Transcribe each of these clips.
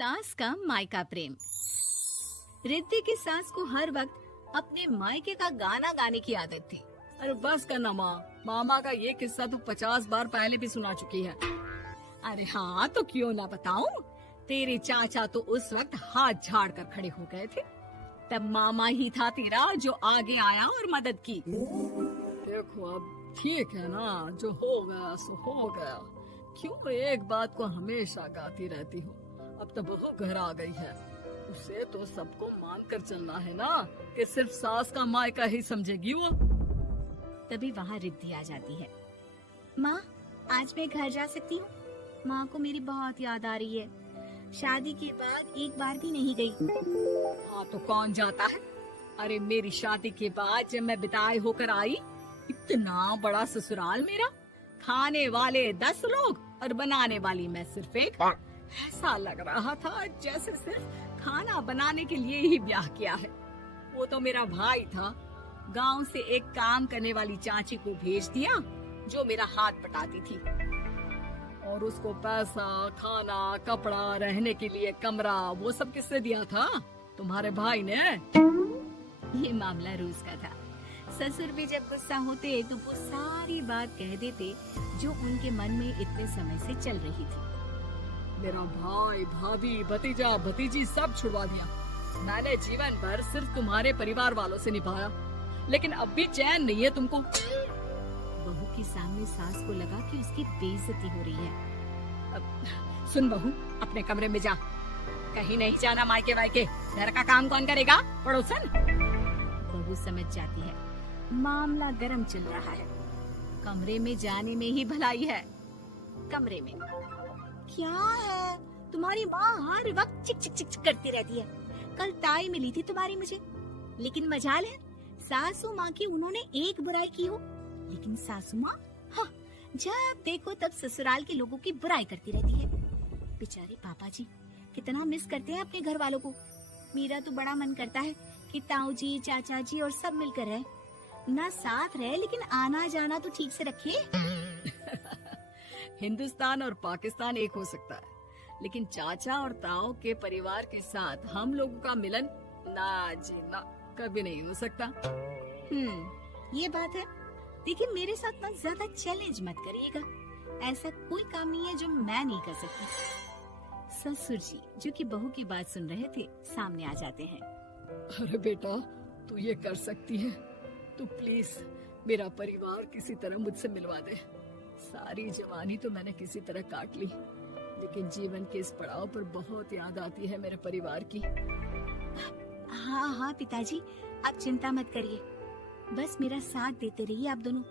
सास का मायका प्रेम। रिद्धि की सास को हर वक्त अपने मायके का गाना गाने की आदत थी। अरे बस करना माँ, मामा का ये किस्सा तो 50 बार पहले भी सुना चुकी है। अरे हाँ, तो क्यों ना बताऊं। तेरे चाचा तो उस वक्त हाथ झाड़ कर खड़े हो गए थे। तब मामा ही था तेरा जो आगे आया और मदद की। देखो अब ठीक है ना, जो हो गया सो हो गया। क्यों एक बात को हमेशा गाती रहती हो। अब तो बहू घर आ गई है, उसे तो सबको मान कर चलना है ना, कि सिर्फ सास का मायका ही समझेगी वो। तभी वहाँ रिद्धि आ जाती है। माँ, आज मैं घर जा सकती हूँ? माँ को मेरी बहुत याद आ रही है। शादी के बाद एक बार भी नहीं गई। हाँ तो कौन जाता है। अरे मेरी शादी के बाद जब मैं विदाई होकर आई, इतना बड़ा ससुराल मेरा, खाने वाले 10 लोग और बनाने वाली मैं सिर्फ एक। ऐसा लग रहा था जैसे सिर्फ खाना बनाने के लिए ही ब्याह किया है। वो तो मेरा भाई था, गांव से एक काम करने वाली चाची को भेज दिया जो मेरा हाथ पटाती थी, और उसको पैसा, खाना, कपड़ा, रहने के लिए कमरा, वो सब किसने दिया था? तुम्हारे भाई ने। ये मामला रोज का था। ससुर भी जब गुस्सा होते तो वो सारी बात कह देते जो उनके मन में इतने समय से चल रही थी। मेरा भाई, भाभी, भतीजा, भतीजी सब छुड़वा दिया। मैंने जीवन भर सिर्फ तुम्हारे परिवार वालों से निभाया, लेकिन अब भी चैन नहीं है तुमको। बहू के सामने सास को लगा कि उसकी बेइज्जती हो रही है। अब सुन बहू, अपने कमरे में जा, कहीं नहीं जाना मायके वायके। घर का काम कौन करेगा? पड़ोसन। बहू समझ जाती है मामला गर्म चल रहा है। कमरे में जाने में ही भलाई है। कमरे में क्या है? तुम्हारी माँ हर वक्त चिक चिक चिक चिक करती रहती है। कल ताई मिली थी तुम्हारी मुझे, लेकिन मजाल है सासू माँ की उन्होंने एक बुराई की हो, लेकिन सासू माँ हाँ, जब देखो तब ससुराल के लोगों की बुराई करती रहती है। बेचारे पापा जी कितना मिस करते हैं अपने घर वालों को। मेरा तो बड़ा मन करता है कि ताऊ जी, चाचा जी और सब मिलकर रहे, ना साथ रहे लेकिन आना जाना तो ठीक से रखे। हिंदुस्तान और पाकिस्तान एक हो सकता है, लेकिन चाचा और ताऊ के परिवार के साथ हम लोगों का मिलन ना जी ना, कभी नहीं हो सकता। ये बात है। देखिए मेरे साथ ना ज्यादा चैलेंज मत करिएगा। ऐसा कोई काम नहीं है जो मैं नहीं कर सकती। ससुर जी जो कि बहू की बात सुन रहे थे सामने आ जाते हैं। अरे बेटा, तू ये कर सकती है, तू प्लीज मेरा परिवार किसी तरह मुझसे मिलवा दे। सारी जवानी तो मैंने किसी तरह काट ली, लेकिन जीवन के इस पड़ाव पर बहुत याद आती है मेरे परिवार की। हाँ हाँ पिताजी, आप चिंता मत करिए, बस मेरा साथ देते रहिए आप दोनों।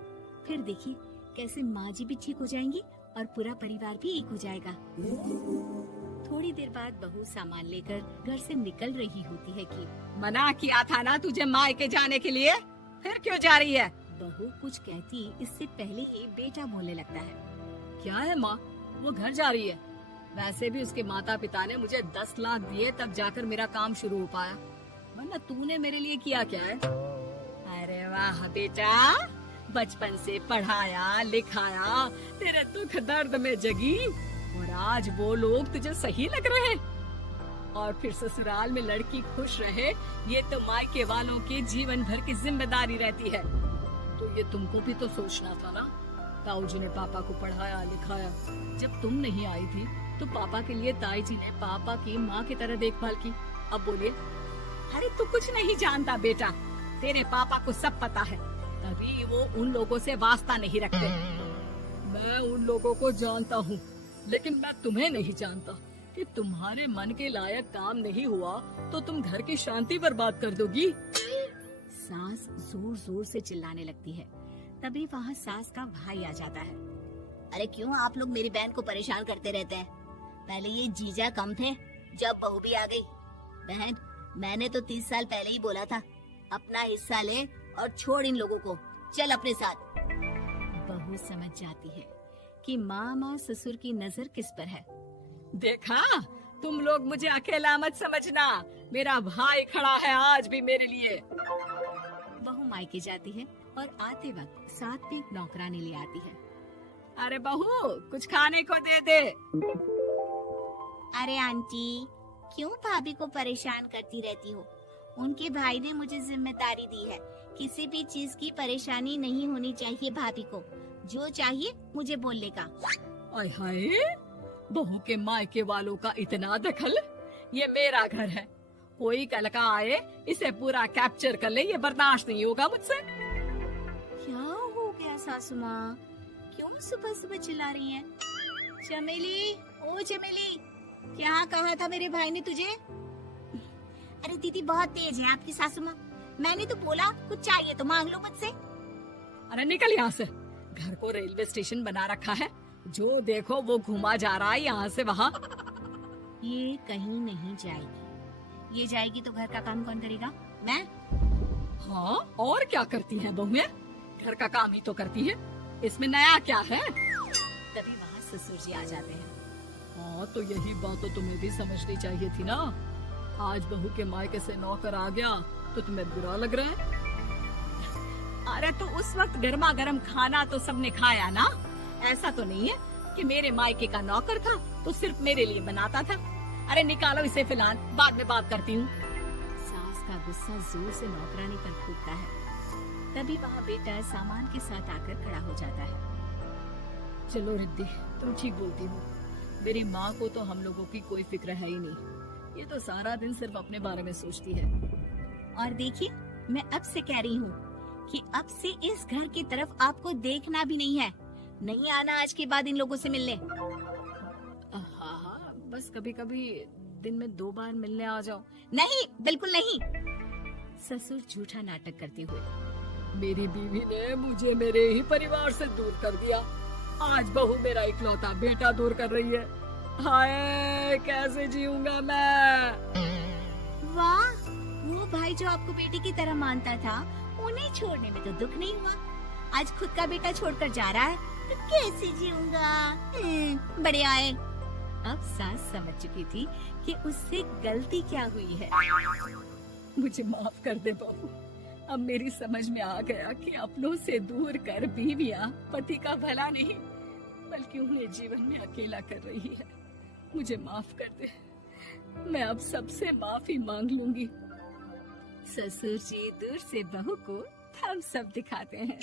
फिर देखिए कैसे माँ जी भी ठीक हो जाएंगी और पूरा परिवार भी एक हो जाएगा। थोड़ी देर बाद बहू सामान लेकर घर से निकल रही होती है कि मना किया था ना तुझे मायके जाने के लिए, फिर क्यों जा रही है? बहू कुछ कहती इससे पहले ही बेटा बोलने लगता है। क्या है माँ, वो घर जा रही है। वैसे भी उसके माता पिता ने मुझे 10 लाख दिए तब जाकर मेरा काम शुरू हो पाया, वरना तूने मेरे लिए किया क्या है? अरे वाह बेटा, बचपन से पढ़ाया लिखाया, तेरे दुख दर्द में जगी, और आज वो लोग तुझे सही लग रहे? और फिर ससुराल में लड़की खुश रहे, ये तो मायके वालों की जीवन भर की जिम्मेदारी रहती है। तो ये तुमको भी तो सोचना था ना। ताऊ जी ने पापा को पढ़ाया लिखाया, जब तुम नहीं आई थी तो पापा के लिए ताई जी ने पापा की माँ की तरह देखभाल की। अब बोलिए। अरे तू कुछ नहीं जानता बेटा, तेरे पापा को सब पता है, तभी वो उन लोगों से वास्ता नहीं रखते। मैं उन लोगों को जानता हूँ, लेकिन मैं तुम्हें नहीं जानता कि तुम्हारे मन के लायक काम नहीं हुआ तो तुम घर की शांति बर्बाद कर दोगी। सास जोर जोर से चिल्लाने लगती है। तभी वहाँ सास का भाई आ जाता है। अरे क्यों आप लोग मेरी बहन को परेशान करते रहते हैं? पहले ये जीजा कम थे, जब बहू भी आ गई। बहन, मैंने तो 30 साल पहले ही बोला था, अपना हिस्सा ले और छोड़ इन लोगों को, चल अपने साथ। बहू समझ जाती है कि मामा ससुर की नजर किस पर है। देखा, तुम लोग मुझे अकेला मत समझना, मेरा भाई खड़ा है आज भी मेरे लिए। बहू मायके जाती है और आते वक्त साथ में नौकरानी ले आती है। अरे बहू, कुछ खाने को दे दे। अरे आंटी, क्यों भाभी को परेशान करती रहती हो? उनके भाई ने मुझे जिम्मेदारी दी है, किसी भी चीज की परेशानी नहीं होनी चाहिए भाभी को। जो चाहिए मुझे बोलने का। आय हाय, बहू के मायके वालों का इतना दखल। ये मेरा घर है, कोई कल का आए इसे पूरा कैप्चर कर ले, ये बर्दाश्त नहीं होगा मुझसे। क्या हो गया सासू माँ? क्यों सुबह सुबह चिल्ला रही हैं? चमेली, ओ चमेली, क्या कहा था मेरे भाई ने तुझे? अरे दीदी बहुत तेज है आपकी सासू माँ। मैंने तो बोला कुछ चाहिए तो मांग लो मुझसे। अरे निकल यहाँ से, घर को रेलवे स्टेशन बना रखा है, जो देखो वो घुमा जा रहा है यहाँ से वहाँ। ये कहीं नहीं जाएगी। ये जाएगी तो घर का काम कौन करेगा? मैं। हाँ, और क्या करती है बहुएं? घर का काम ही तो करती है, इसमें नया क्या है? तभी वहाँ ससुर जी आ जाते हैं। हाँ, तो यही बात तो तुम्हें भी समझनी चाहिए थी ना। आज बहू के मायके से नौकर आ गया तो तुम्हें बुरा लग रहा है? अरे तो उस वक्त गर्मा गर्म खाना तो सबने खाया ना। ऐसा तो नहीं है कि मेरे मायके का नौकर था तो सिर्फ मेरे लिए बनाता था। अरे निकालो इसे, फिलहाल बाद में बात करती हूँ। सास का गुस्सा जोर से नौकरानी पर फूटता है। तभी वहाँ बेटा सामान के साथ आकर खड़ा हो जाता है। चलो रिद्धी, तुम ठीक बोलती हो। मेरी माँ को तो हम लोगों की कोई फिक्र है ही नहीं, ये तो सारा दिन सिर्फ अपने बारे में सोचती है। और देखिए, मैं अब से कह रही हूँ कि अब से इस घर की तरफ आपको देखना भी नहीं है। नहीं आना आज के बाद इन लोगों से मिलने। हाँ, बस कभी कभी दिन में 2 बार मिलने आ जाओ। नहीं, बिल्कुल नहीं। ससुर झूठा नाटक करते हुए। मेरी बीवी ने मुझे मेरे ही परिवार से दूर कर दिया, आज बहू मेरा इकलौता बेटा दूर कर रही है। हाय, कैसे जीऊंगा मैं? वाह, वो भाई जो आपको बेटे की तरह मानता था, उन्हें छोड़ने में तो दुख नहीं हुआ। आज खुद का बेटा छोड़कर जा रहा है तो कैसे जीऊंगा? बड़े आए। अब सास समझ चुकी थी कि उससे गलती क्या हुई है। मुझे माफ कर दे बहू, अब मेरी समझ में आ गया कि अपनों से दूर कर बीवियां पति का भला नहीं बल्कि उन्हें जीवन में अकेला कर रही है। मुझे माफ कर दे, मैं अब सबसे माफी मांग लूंगी। ससुर जी दूर से बहू को थम्स अप दिखाते हैं।